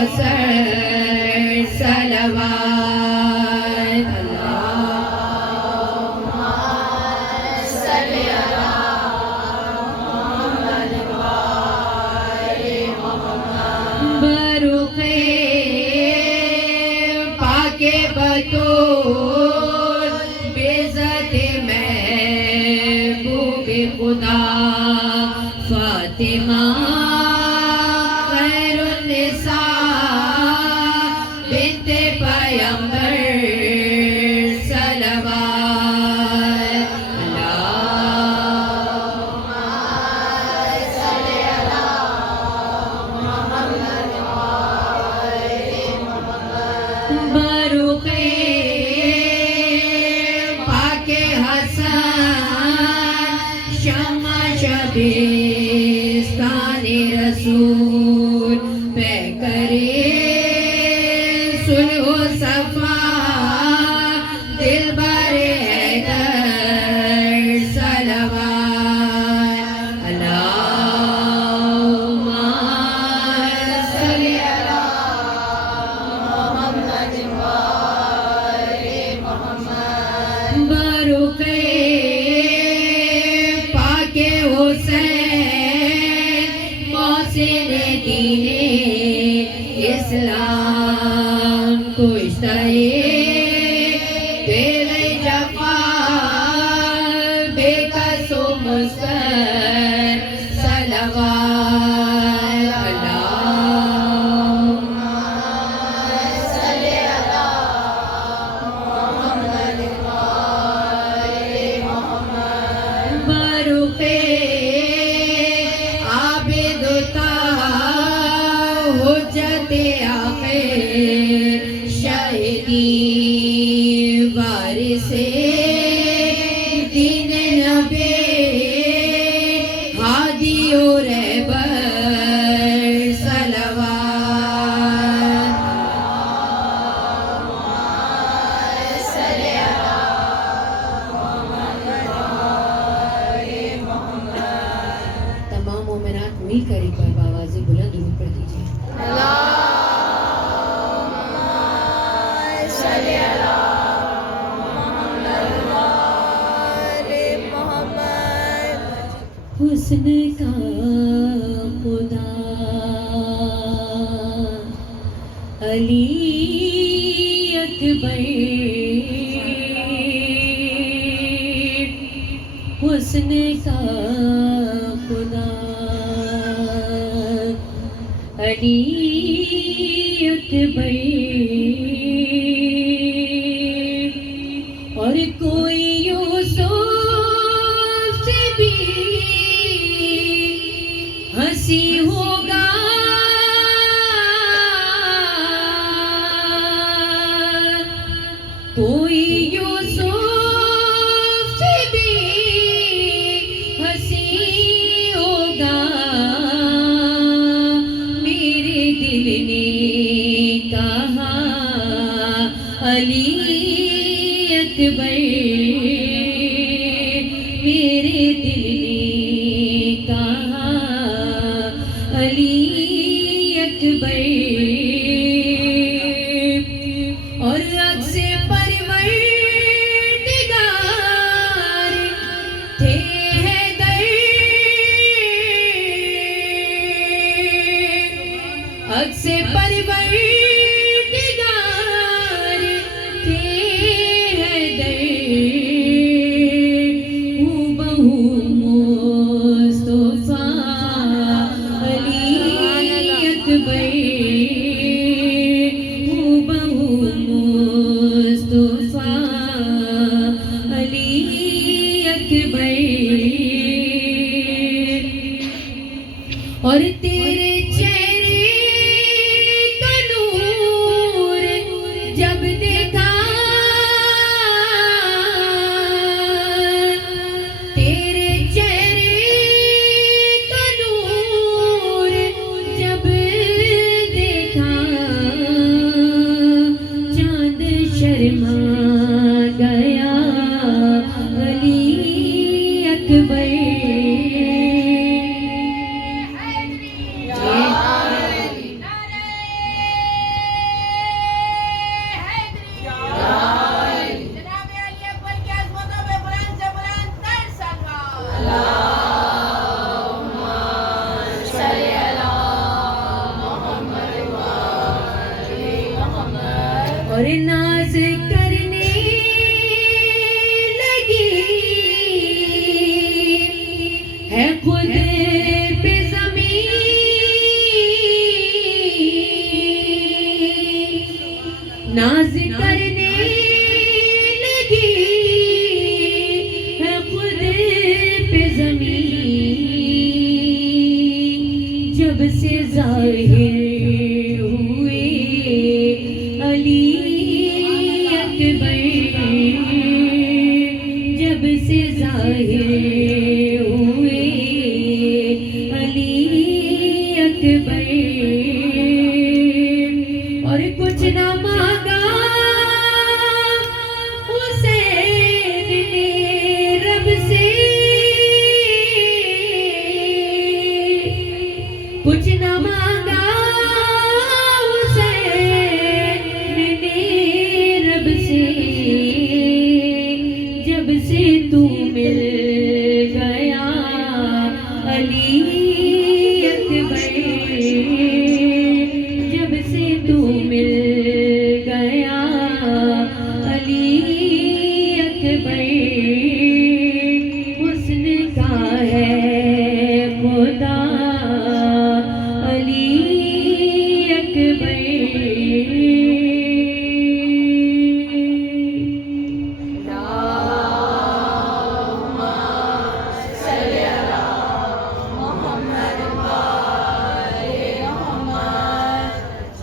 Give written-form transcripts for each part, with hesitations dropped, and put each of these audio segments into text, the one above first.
कौसर सलवात। अल्लाहुम्मा सल्ली अला मुहम्मद व आले मुहम्मद। बरुखे पाके बतूल बेज़ते महबूबे खुदा फातिमा खैरुन्निसा बिन्ते पैगंबर सलवात। अल्लाहुम्मा सल्ली अला मुहम्मद व आले मुहम्मद। बरुखे पाके हसन शमा शबीस्ताने रसूल पे करे सुलहो सफा दिलबर हैदर सलवात। अल्लाहुम्मा सल्ली अला मुहम्मद व आले मुहम्मद। बरुखे पाके हुसैन मोहसिन दीने इस्लाम कुश्ताए बेले जफा बेकसो मुस्कर सलवात। अल्लाहुम्मा सल्ली अला मुहम्मद व आले मुहम्मद। बरुखे आबिदता हुज्जते आखिर शहीदी वारिसे दीन नबी हादी और रहबर सलवात। सल्ली अला मुहम्मद व आले मुहम्मद। तमाम मोमिनात मिलकर एक बार आवाज़ें बुलंद दुरूद पढ़ दीजिए। अल्लाहुम्मा सल्ली अला मुहम्मद व आले मुहम्मद। हुस्न का खुदा अली अकबर हुस्न का खुदा अली अकबर और कोई यूसुफ से भी हंसी होगा कोई यूसुफ से भी हंसी होगा मेरे दिल ने कहा अली अकबर मेरे दिल ने कहा अली अकबर और अक्से परवरदिगार थे हैदर अक्से परवरदिगार थे हैदर हूबहू मुस्तफा अली अकबर हूबहू मुस्तफा अली अकबर और तेरे चेहरे का नूर और नाज करने लगी है खुद पे ज़मीन, नाज करने लगी है खुद पे ज़मीन, जब से ज़ाहिर हुए अली अकबर, जब से ज़ाहिर हुए अली अकबर, और कुछ ना मांगा हुसैन ने रब से, कुछ ना मांगा हुसैन ने रब से, जब से तू मिल गया अली अकबर, जब से तू मिल गया अली अकबर, हुस्न का है खुदा अली अकबर।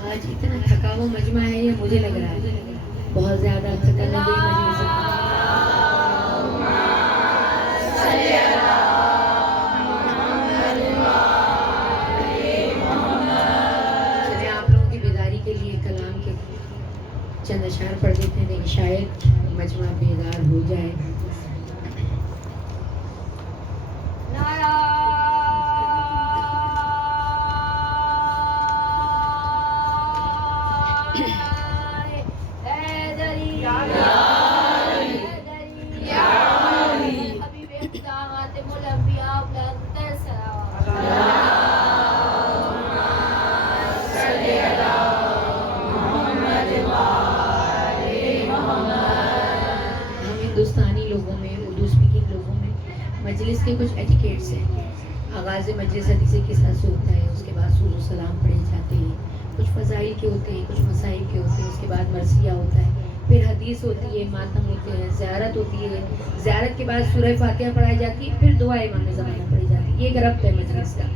आज इतना थका हुआ मजमा है, ये मुझे लग रहा है बहुत ज्यादा थका लग रही मजमे से। चलिए आप लोगों की बेदारी के लिए कलाम के चंद अशार पढ़ देते हैं, देखिए शायद मजमा बेदार हो जाए। हम हिंदुस्तानी लोगों में, उर्दू स्पीकिंग लोगों में मजलिस के कुछ एटिकेट्स हैं। आगाज़ मजलिस हदीसे के साथ से होता है, उसके बाद सूरज सलाम पढ़े जाते हैं, कुछ फ़ज़ाइल के होते हैं, कुछ मसाइल के होते हैं, उसके बाद मरसिया होता है, फिर हदीस होती है, मातम होते हैं, ज़ियारत होती है, ज़ियारत के बाद सूरह फातिहा पढ़ाई जाती है, फिर दुआ इमाम ज़माना पढ़ी जाती है। ये एक रब्त है मजलिस का।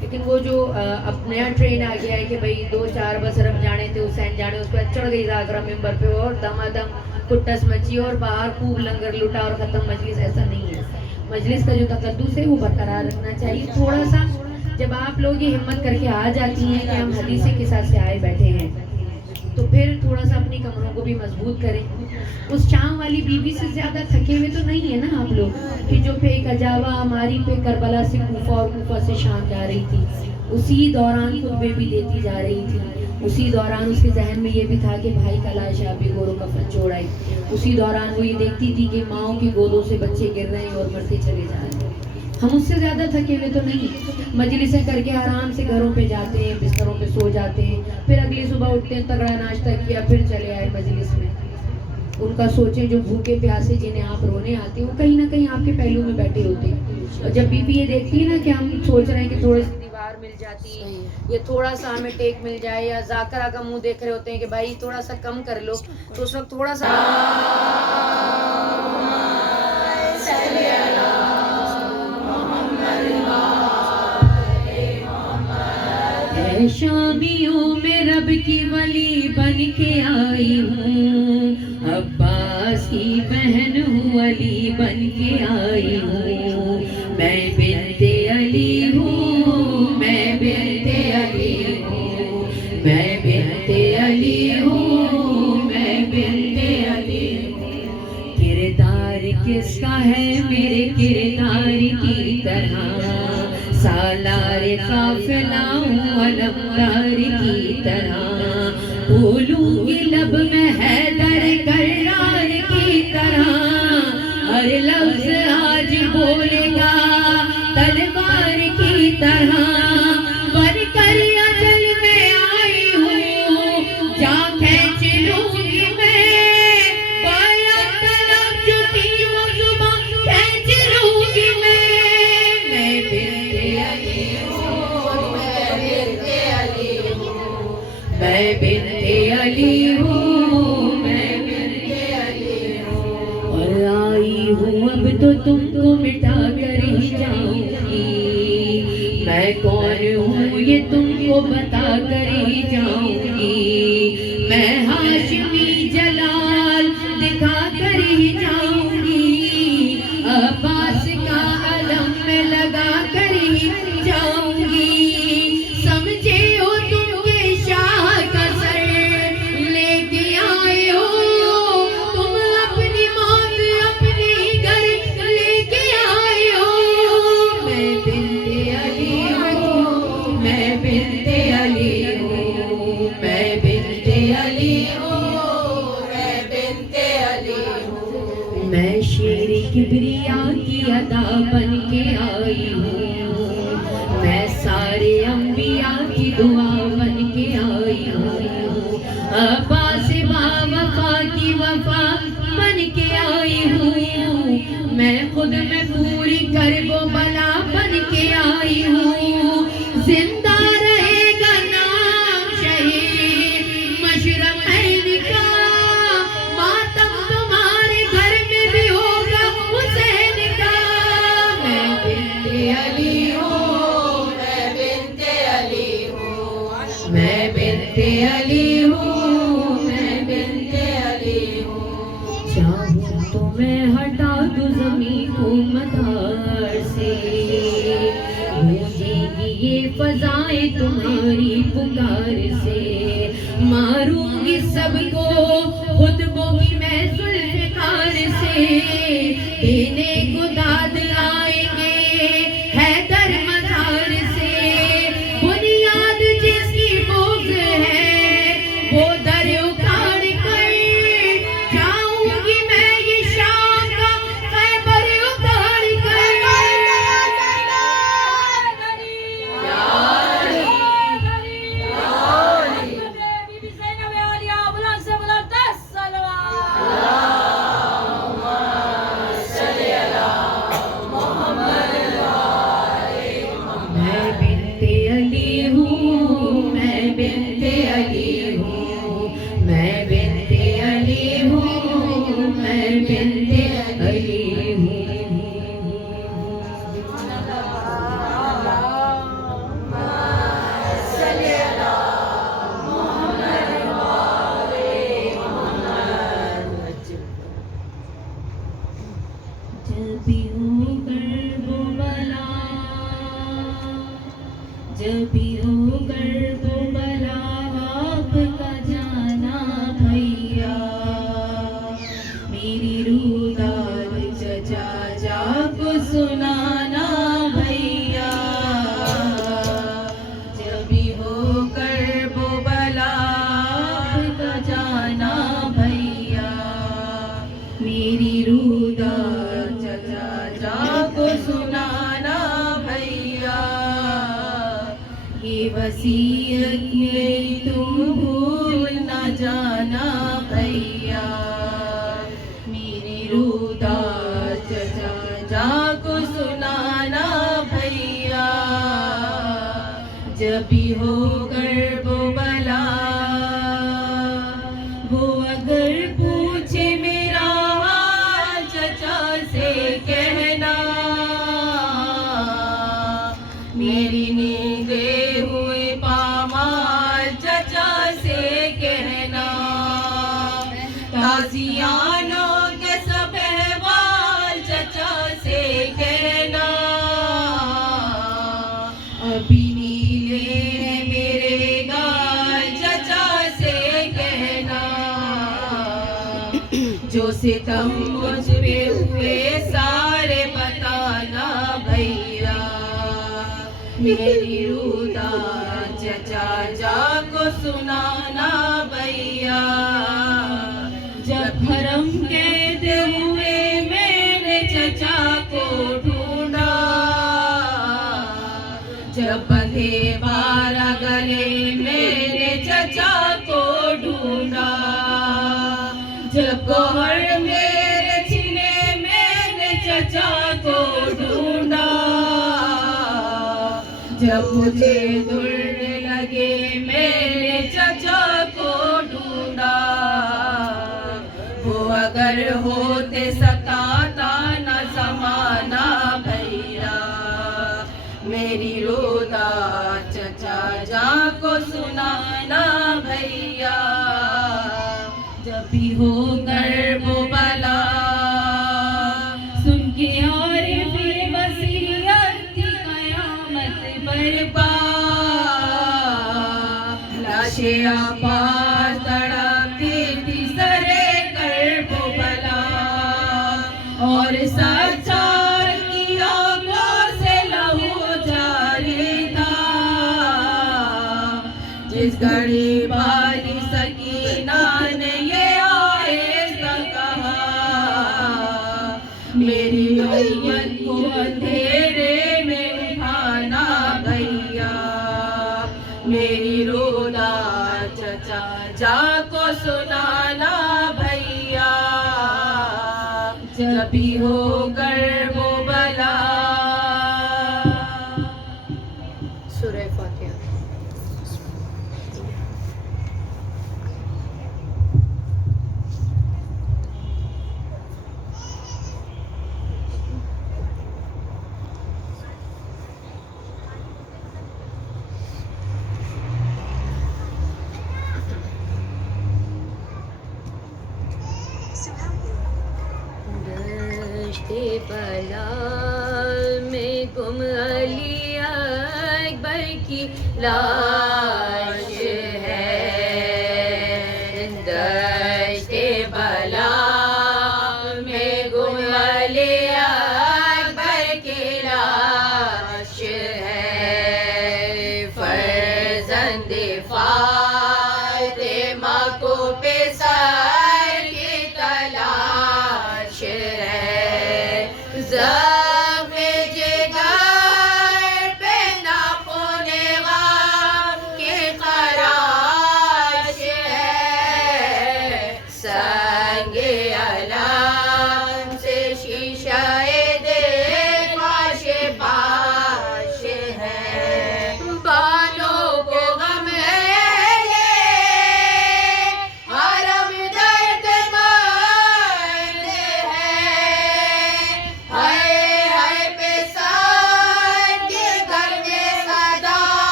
लेकिन वो जो अब नया ट्रेंड आ गया है कि भाई 2-4 बस अरब जाने थे, हुसैन जाने, उस पर चढ़ गई जागरा मेंबर पे और दमादम कुट्टस मची और बाहर खूब लंगर लुटा और ख़त्म मजलिस, ऐसा नहीं है। मजलिस का जो तकद्दुस है वो बरकरार रखना चाहिए। थोड़ा सा जब आप लोग ये हिम्मत करके आ जाती हैं कि हम हदीसे के साथ से आए बैठे हैं, तो फिर थोड़ा सा अपनी कमरों को भी मजबूत करें। उस शाम वाली बीबी से ज़्यादा थके हुए तो नहीं है ना आप लोग, कि जो पे कजावा हमारी पे करबला से कूफा और कूफा से शाम जा रही थी, उसी दौरान खुतबे भी देती जा रही थी, उसी दौरान उसके जहन में ये भी था कि भाई का लाश भी गोरो कफन छोड़ाई, उसी दौरान वो ये देखती थी कि माओ की गोदों से बच्चे गिर रहे हैं और मरते चले जा रहे हैं। हम उससे ज़्यादा थके हुए तो नहीं। मजलिसें करके आराम से घरों पे जाते हैं, बिस्तरों पे सो जाते हैं, फिर अगली सुबह उठते हैं, तगड़ा नाश्ता किया, फिर चले आए मजलिस में। उनका सोचें जो भूखे प्यासे जिन्हें आप रोने आते हैं, वो कहीं ना कहीं आपके पहलू में बैठे होते हैं। और जब बीबी ये देखती है ना कि हम सोच रहे हैं कि थोड़ी सी दीवार मिल जाती है, ये थोड़ा सा हमें टेक मिल जाए, या जाकरा का मुंह देख रहे होते हैं कि भाई थोड़ा सा कम कर लो, तो उस वक्त थोड़ा सा शामियों में रब की वली बन के आई हूँ, अब्बास की बहन हूँ, अली बन के आई हूँ, मैं बिन्ते अली हूँ, मैं बिन्ते अली हूँ, मैं बिन्ते अली हूँ, मैं बिन्ते अली हूँ। किरदार किसका है मेरे किरदार की तरह, सालार काफिला हूँ अलमदार की तरह, बोलूंगी लब में हैदर करार की तरह, हर लफ्ज आज बोलेगा तलवार की तरह, बनकर अजल में आई हूँ, जा खींच लूंगी मैं बिन्ते अली हूँ, मैं बिन्ते अली हूँ। और आई हूँ अब तो तुमको मिटा कर ही जाऊंगी। मैं कौन हूँ ये तुमको बता कर ही जाऊंगी। मैं हाशमी जलाल दिखा कर ही जाऊंगी। अब्बास का अलम में लगा कर ही जाऊंगी। समझे हो तुम के शाह का सर लेके आए हो, तुम अपनी मौत अपने घर लेके आए हो। मैं बिन्ते अली हूँ, मैं बिन्ते अली हूँ, मैं बिन्ते अली हूँ, मैं बिन्ते अली हूँ। मैं शेर किबरिया की अदा बन के आई हूँ। मैं सारे अंबिया की दुआ बन के आई हूँ। अब्बास बावफा की वफा बन के आई हूँ। मैं खुद में पूरी करबो बला बन के आई हूँ। जिंदा रहेगा नाम शहीद मशरफ़ैन का, मातम तुम्हारे घर में भी होगा हुसैन का। मैं बिन्ते अली हूँ, मैं बिन्ते अली हूँ, मैं बिन्ते अली हूँ, मैं बिन्ते अली हूँ। चाहूँ तो मैं हटा दूँ ज़मीं को मदार से, गूंजेगी ये फ़ज़ाएं तुम्हारी पुकार से। मारूंगी सबको खुतबों की मैं ज़ुल्फ़िकार से, देने को दाद आएंगे हैदर मज़ार से। बुनियाद जिसकी बोझ है वो दर उखाड़ कर जाऊंगी मैं ये शाम का खैबर उखाड़ कर। मैं बिन्ते अली हूँ, मैं बिन्ते अली हूँ, मैं बिन्ते अली हूँ, मैं बिन्ते अली हूँ। जब भी हो कर्बो बला, जब भी हो कर्बो बला, आपका जाना भैया। मेरी रूदार चचा जा को सुनाना भैया। जब भी हो कर्बो बला, आपका जाना भैया। मेरी रूदार चचा जा को सुनाना भैया। ये वसीयत मेरी तुम भूल न जाना भैया। मेरी रूदार चचा जा को सुनाना भैया। जब भी हो कर्बो बला, वो अगर पूछे मेरा हाल चचा से कहना। मेरी नींदे हुए पामाल चचा से कहना। ताजियानों के सब अहवाल चचा से कहना। अभी नीले हैं मेरे गाल चचा से कहना। जो सितम मुझ पे हुए सारे बताना भैया। मेरी रूदा चचा जा को सुनाना भैया। जब हरम कैद हुए मैंने चचा को ढूंढा। जब बंधे 12 गले मैंने चचा को ढूंढा। जब गोहर मेरे छिने मैंने चचा को ढूंढा। जब मुझे दुर्र लगे मेरे चचा रोदा चचा जाको सुनाना भैया जब भी हो गर्भ बला सुन के और फिर वसीयत की कयामत बरपा लाशें आपार तड़पती थी सरे गर्भ बला और सच्चार की आंखों से लहू जारी था जिस घड़ी बाली सकीना ने ये आहिस्ता कहा मेरी उम्मत को अंधेरे में उठाना भैया मेरी रोना चचा जाको सुनाना भैया जब भी हो गर्भ बला सूरह फातिहा। दश्ते बला में गुम अली अकबर की लाश